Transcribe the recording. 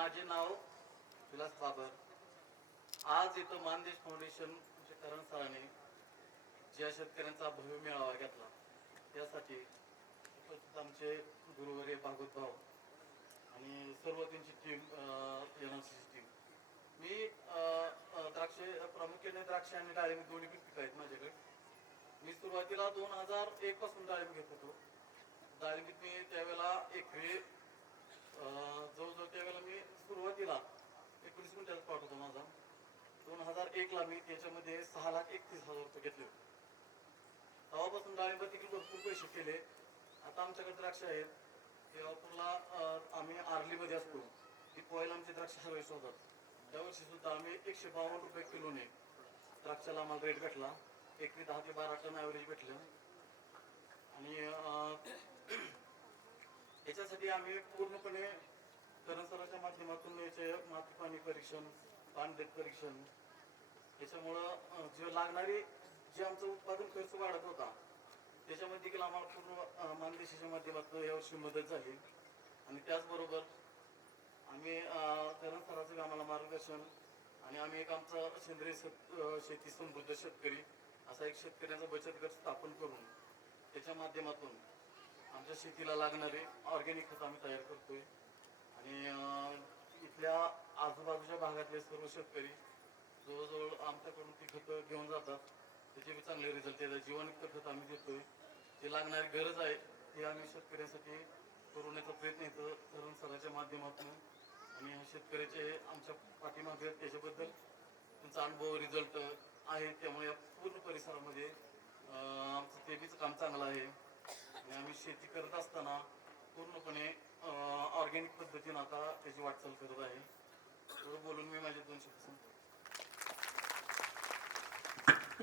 माझे नाव विलास बाबर. आज इथं मानदेश फाउंडेशन करण सरांनी ज्या शेतकऱ्यांचा भव्य मेळावा घेतला त्यासाठी उपस्थित आमचे गुरुवर्य भागवत भाऊ आणि सर्व त्यांची टीम, एनआरसीची टीम. मी द्राक्ष, प्रामुख्याने द्राक्ष आणि डाळिंब दोन्ही पण पिकं आहेत माझ्याकडे. मी सुरुवातीला 2001 पासून डाळिंब घेत होतो. डाळिंबीत मी त्यावेळेला एकरी जवळजवळ त्यावेळेला मी सुरुवातीला 19 क्विंटल प्लॉट होता माझा. 2001ला मी त्याच्यामध्ये 6,31,000 रुपये घेतले होते. तेव्हापासून डाळिंबात देखील भरपूर पैसे केले. आता आमच्याकडे द्राक्ष आहेत. केळापूरला आम्ही आर्लीमध्ये असतो. ती पोहायला आमचे द्राक्ष सर्विस होतात. त्यावर्षी सुद्धा आम्ही 152 रुपये किलोने द्राक्षाला आम्हाला रेट भेटला. एकरी 10 ते 12 टन ॲव्हरेज भेटलं. आणि याच्यासाठी आम्ही पूर्णपणे करण सराच्या माध्यमातून याचे माती पाणी परीक्षण, पाणदेत परीक्षण, याच्यामुळं जे लागणारी जे आमचं उत्पादन खर्च वाढत होता त्याच्यामध्ये देखील आम्हाला पूर्ण मानदेशाच्या माध्यमातून यावर्षी मदत झाली. आणि त्याचबरोबर आम्ही करण सराचं आम्हाला मार्गदर्शन आणि आम्ही एक आमचा सेंद्रिय शेती समृद्ध शेतकरी असा एक शेतकऱ्यांचा बचत गट स्थापन करून त्याच्या माध्यमातून आमच्या शेतीला लागणारे ऑर्गॅनिक खत आम्ही तयार करतोय. आणि इथल्या आजूबाजूच्या भागातले सर्व शेतकरी जवळजवळ आमच्याकडून ती खतं घेऊन जातात. त्याचे बी चांगले रिझल्ट येतात. जीवाणुक्त खत आम्ही देतोय. जे लागणारी गरज आहे ते आम्ही शेतकऱ्यांसाठी पुरवण्याचा प्रयत्न येतो करण सराच्या माध्यमातून. आणि शेतकऱ्याचे आमच्या पाठीमागे त्याच्याबद्दल त्यांचा अनुभव रिझल्ट आहे. त्यामुळे या पूर्ण परिसरामध्ये आमचं ते बीच काम चांगलं आहे. आणि आम्ही शेती करत असताना पूर्णपणे ऑर्गॅनिक पद्धतीनं आता त्याची वाटचाल करत आहे. थोडं बोलून मी माझे